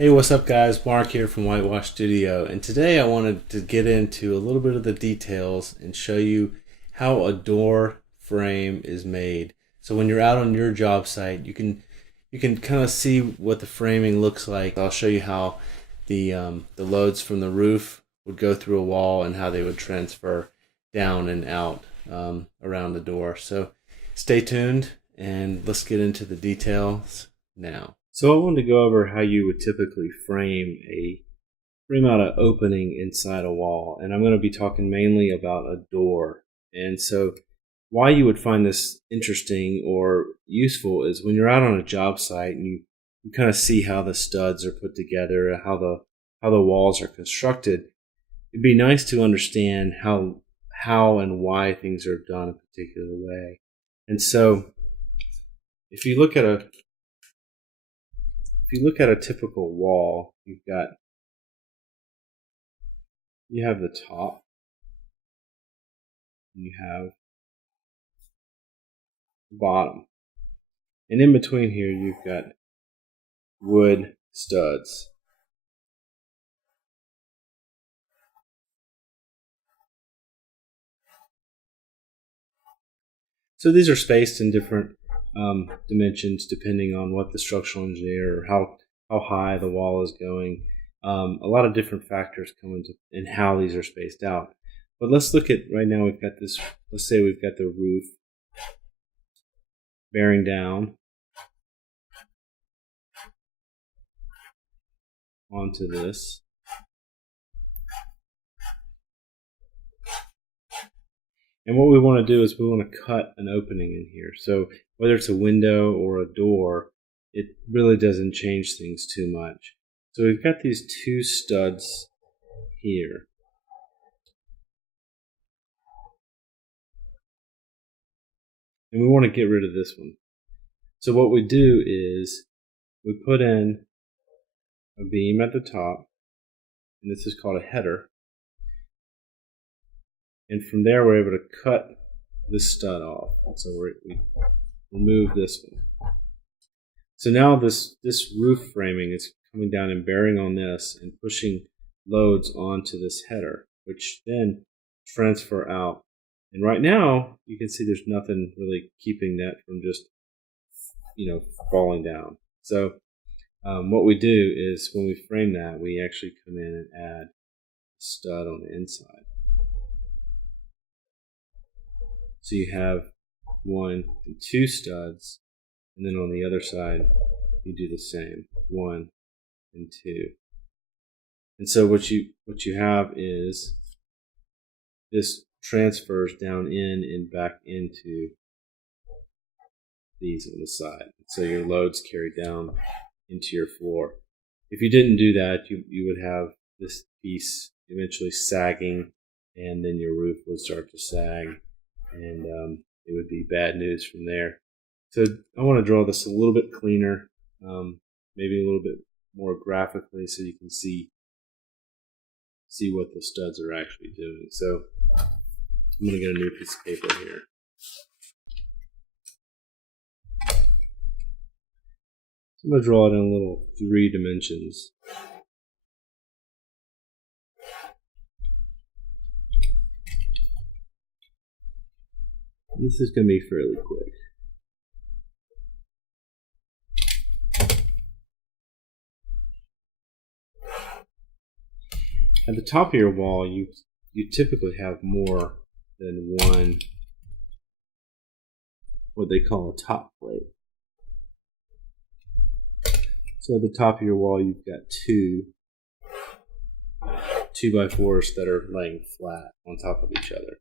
Hey, what's up, guys? Mark here from Whitewash Studio, and today I wanted to get into a little bit of the details and show you how a door frame is made. So when you're out on your job site, you can kind of see what the framing looks like. I'll show you how the loads from the roof would go through a wall and how they would transfer down and out around the door. So stay tuned and let's get into the details now. So I wanted to go over how you would typically frame out an opening inside a wall, and I'm going to be talking mainly about a door. And so why you would find this interesting or useful is when you're out on a job site and you kind of see how the studs are put together, how the walls are constructed. It'd be nice to understand how and why things are done a particular way. And so if you look at a typical wall, you have the top, and you have the bottom, and in between here you've got wood studs. So these are spaced in different dimensions depending on what the structural engineer or how high the wall is going. A lot of different factors come into in how these are spaced out. But let's look at right now. We've got this. Let's say we've got the roof bearing down onto this. And what we want to do is we want to cut an opening in here. So whether it's a window or a door, it really doesn't change things too much. So we've got these two studs here. And we want to get rid of this one. So what we do is we put in a beam at the top, and this is called a header. And from there we're able to cut this stud off. And so we remove this one. So now this roof framing is coming down and bearing on this and pushing loads onto this header, which then transfer out. And right now you can see there's nothing really keeping that from just falling down. So what we do is when we frame that, we actually come in and add a stud on the inside. So you have one and two studs, and then on the other side you do the same, one and two. And so what you have is this transfers down in and back into these on the side. So your loads carry down into your floor. If you didn't do that, you would have this piece eventually sagging, and then your roof would start to sag, and it would be bad news from there. So I want to draw this a little bit cleaner, maybe a little bit more graphically, so you can see what the studs are actually doing. So I'm going to get a new piece of paper here. So I'm going to draw it in a little 3 dimensions. This is going to be fairly quick. At the top of your wall, you typically have more than one, what they call a top plate. So at the top of your wall, you've got two 2x4s that are laying flat on top of each other.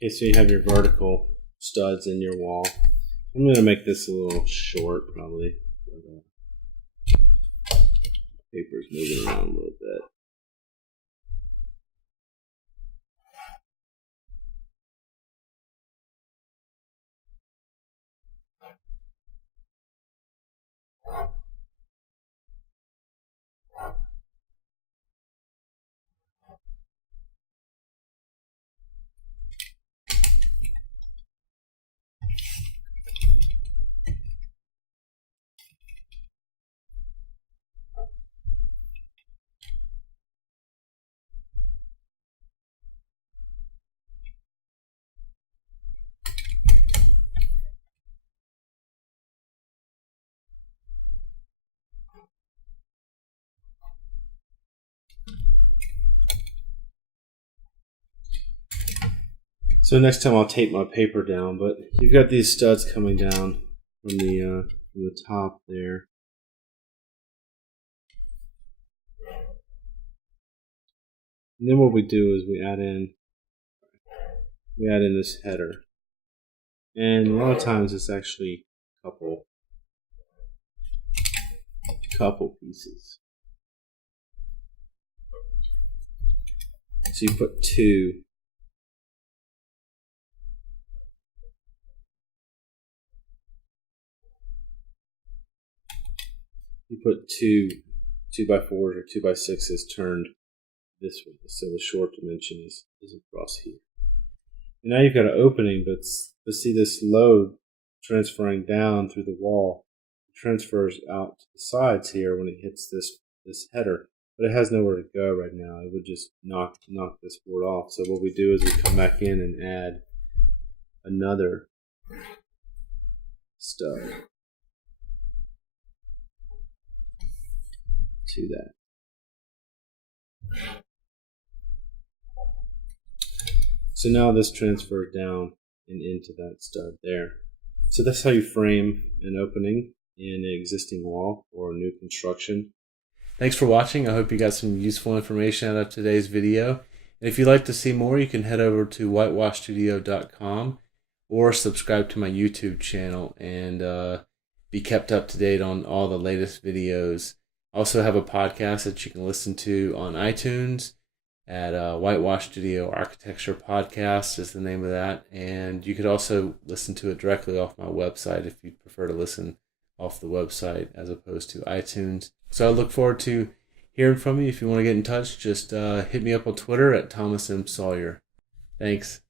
Okay, so you have your vertical studs in your wall. I'm going to make this a little short probably. But, paper's moving around a little bit. So next time I'll tape my paper down, but you've got these studs coming down from the top there. And then what we do is we add in this header. And a lot of times it's actually a couple pieces. So you put two. You put two 2x4s or 2x6s turned this way, so the short dimension is across here. And now you've got an opening, but see this load transferring down through the wall. It transfers out to the sides here when it hits this header, but it has nowhere to go right now. It would just knock this board off. So what we do is we come back in and add another stud to that. So now this transfers down and into that stud there. So that's how you frame an opening in an existing wall or a new construction. Thanks for watching. I hope you got some useful information out of today's video. And if you'd like to see more, you can head over to whitewashstudio.com or subscribe to my YouTube channel and be kept up to date on all the latest videos. I also have a podcast that you can listen to on iTunes at Whitewash Studio Architecture Podcast is the name of that. And you could also listen to it directly off my website if you prefer to listen off the website as opposed to iTunes. So I look forward to hearing from you. If you want to get in touch, just hit me up on Twitter at Thomas M. Sawyer. Thanks.